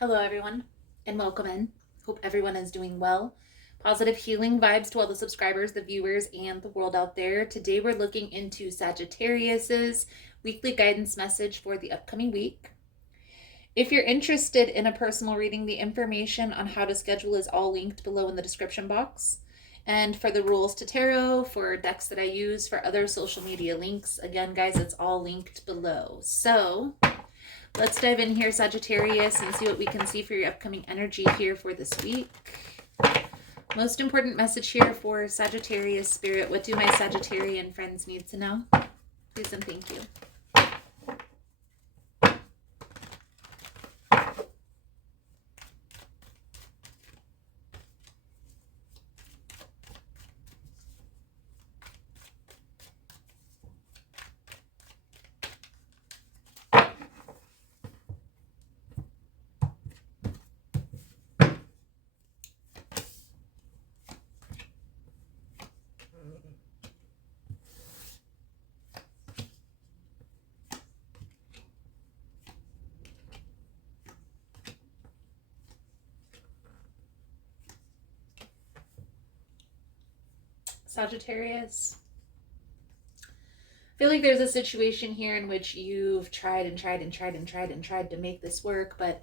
Hello, everyone, and welcome in. Hope everyone is doing well. Positive healing vibes to all the subscribers, the viewers, and the world out there. Today, we're looking into Sagittarius's weekly guidance message for the upcoming week. If you're interested in a personal reading, the information on how to schedule is all linked below in the description box. And for the rules to tarot, for decks that I use, for other social media links, again, guys, it's all linked below. So let's dive in here, Sagittarius, and see what we can see for your upcoming energy here for this week. Most important message here for Sagittarius Spirit. What do my Sagittarian friends need to know? Please and thank you. Sagittarius, I feel like there's a situation here in which you've tried to make this work, but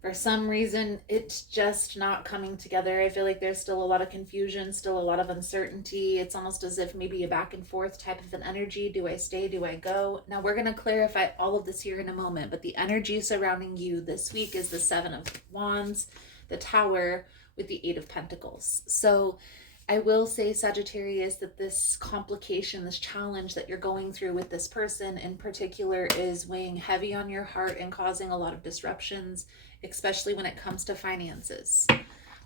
for some reason it's just not coming together. I feel like there's still a lot of confusion, still a lot of uncertainty. It's almost as if maybe a back and forth type of an energy. Do I stay? Do I go? Now we're going to clarify all of this here in a moment, but the energy surrounding you this week is the Seven of Wands, the Tower, with the Eight of Pentacles. So I will say, Sagittarius, that this complication, this challenge that you're going through with this person in particular is weighing heavy on your heart and causing a lot of disruptions, especially when it comes to finances.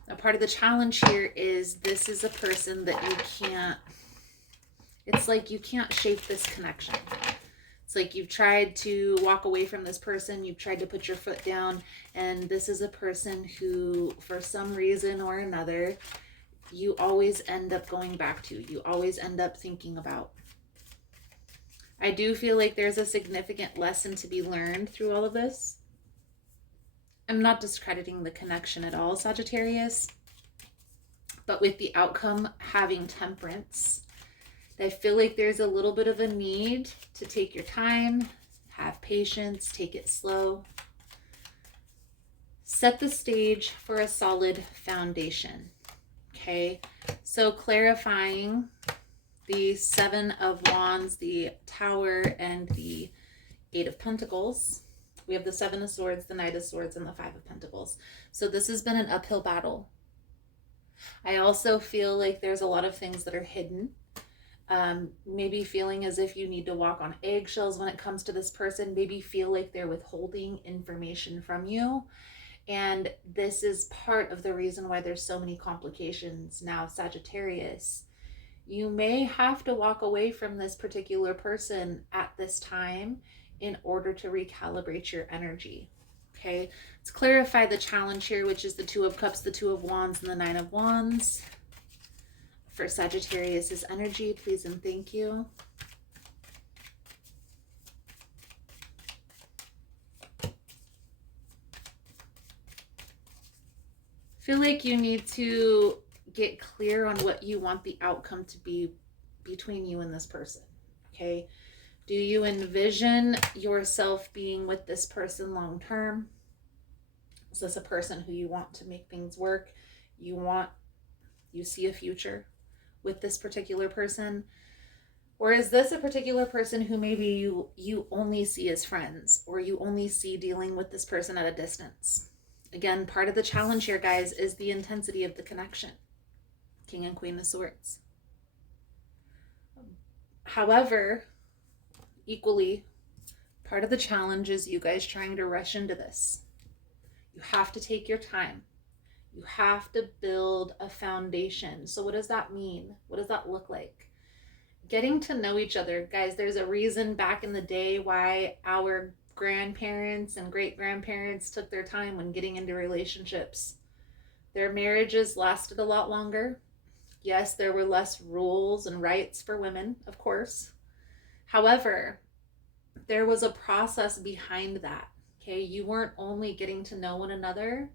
Now, part of the challenge here is this is a person that it's like you can't shape this connection. It's like you've tried to walk away from this person, you've tried to put your foot down, and this is a person who, for some reason or another, you always end up going back to, you always end up thinking about. I do feel like there's a significant lesson to be learned through all of this. I'm not discrediting the connection at all, Sagittarius, but with the outcome having temperance, I feel like there's a little bit of a need to take your time, have patience, take it slow. Set the stage for a solid foundation. Okay, so clarifying the Seven of Wands, the Tower, and the Eight of Pentacles. We have the Seven of Swords, the Knight of Swords, and the Five of Pentacles. So this has been an uphill battle. I also feel like there's a lot of things that are hidden. Maybe feeling as if you need to walk on eggshells when it comes to this person. Maybe feel like they're withholding information from you. And this is part of the reason why there's so many complications now, Sagittarius. You may have to walk away from this particular person at this time in order to recalibrate your energy. Okay, let's clarify the challenge here, which is the Two of Cups, the Two of Wands, and the Nine of Wands. For Sagittarius's energy, please and thank you. Feel like you need to get clear on what you want the outcome to be between you and this person. Okay, do you envision yourself being with this person long term? Is this a person who you want to make things work? You see a future with this particular person? Or is this a particular person who maybe you only see as friends, or you only see dealing with this person at a distance? Again, part of the challenge here, guys, is the intensity of the connection. King and Queen of Swords. However, equally, part of the challenge is you guys trying to rush into this. You have to take your time. You have to build a foundation. So what does that mean? What does that look like? Getting to know each other. Guys, there's a reason back in the day why our grandparents and great-grandparents took their time when getting into relationships. Their marriages lasted a lot longer. Yes, there were less rules and rights for women, of course. However, there was a process behind that. Okay, you weren't only getting to know one another,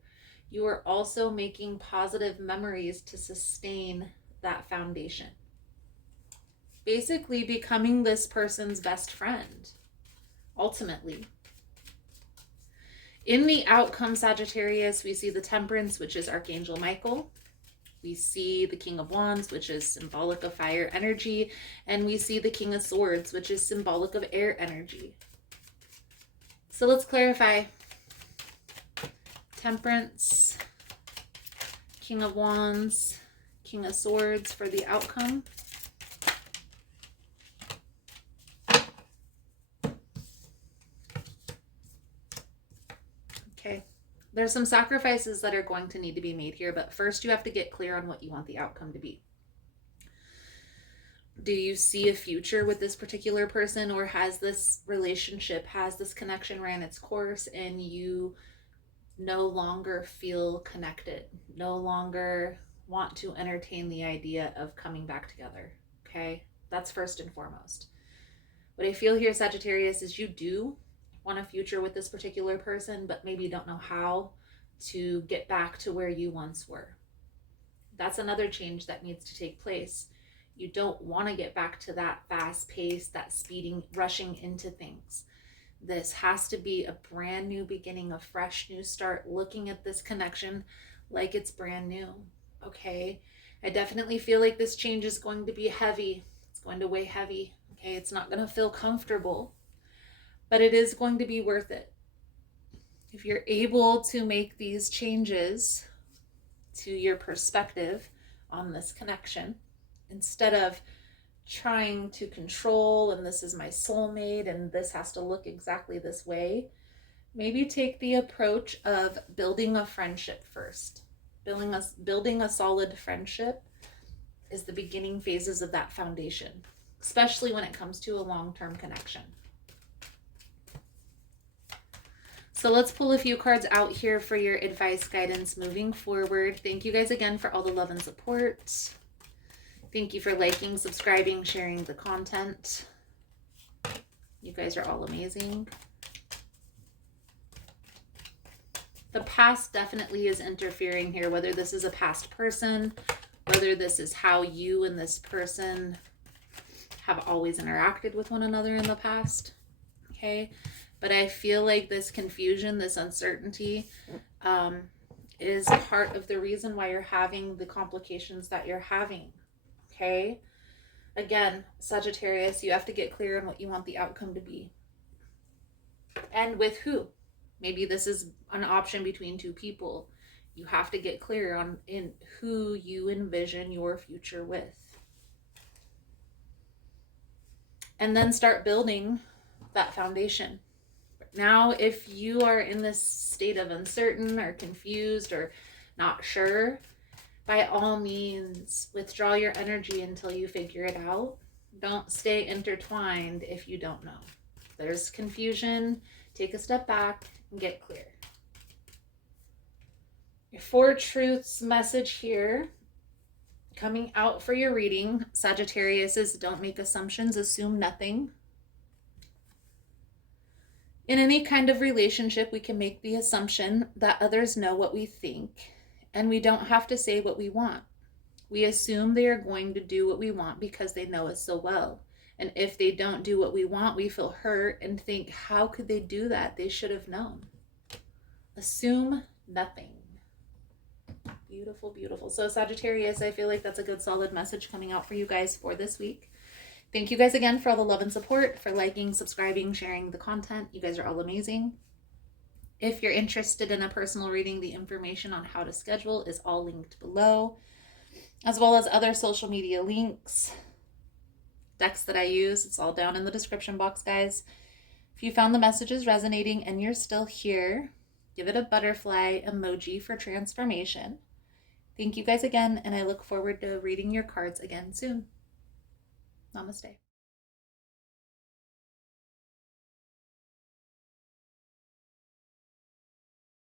you were also making positive memories to sustain that foundation. Basically becoming this person's best friend, ultimately. In the outcome, Sagittarius, we see the Temperance, which is Archangel Michael. We see the King of Wands, which is symbolic of fire energy. And we see the King of Swords, which is symbolic of air energy. So let's clarify. Temperance, King of Wands, King of Swords for the outcome. Okay. There's some sacrifices that are going to need to be made here, but first you have to get clear on what you want the outcome to be. Do you see a future with this particular person, or has this relationship, has this connection ran its course and you no longer feel connected, no longer want to entertain the idea of coming back together? Okay, that's first and foremost. What I feel here, Sagittarius, is you do want a future with this particular person, but maybe don't know how to get back to where you once were. That's another change that needs to take place. You don't want to get back to that fast pace, that speeding, rushing into things. This has to be a brand new beginning, a fresh new start, looking at this connection like it's brand new. Okay, I definitely feel like this change is going to be heavy. It's going to weigh heavy. Okay, it's not going to feel comfortable, but it is going to be worth it. If you're able to make these changes to your perspective on this connection, instead of trying to control, and this is my soulmate and this has to look exactly this way, maybe take the approach of building a friendship first. Building a solid friendship is the beginning phases of that foundation, especially when it comes to a long-term connection. So let's pull a few cards out here for your advice, guidance moving forward. Thank you guys again for all the love and support. Thank you for liking, subscribing, sharing the content. You guys are all amazing. The past definitely is interfering here, whether this is a past person, whether this is how you and this person have always interacted with one another in the past. Okay, but I feel like this confusion, this uncertainty is part of the reason why you're having the complications that you're having. Okay, again, Sagittarius, you have to get clear on what you want the outcome to be and with who. Maybe this is an option between two people. You have to get clear on in who you envision your future with, and then start building that foundation. Now, if you are in this state of uncertain or confused or not sure, by all means, withdraw your energy until you figure it out. Don't stay intertwined if you don't know. There's confusion. Take a step back and get clear. Your Four Truths message here coming out for your reading, Sagittarius, is don't make assumptions, assume nothing. In any kind of relationship, we can make the assumption that others know what we think, and we don't have to say what we want. We assume they are going to do what we want because they know us so well. And if they don't do what we want, we feel hurt and think, how could they do that? They should have known. Assume nothing. Beautiful, beautiful. So Sagittarius, I feel like that's a good solid message coming out for you guys for this week. Thank you guys again for all the love and support, for liking, subscribing, sharing the content. You guys are all amazing. If you're interested in a personal reading, the information on how to schedule is all linked below, as well as other social media links, decks that I use. It's all down in the description box, guys. If you found the messages resonating and you're still here, give it a butterfly emoji for transformation. Thank you guys again, and I look forward to reading your cards again soon. Namaste.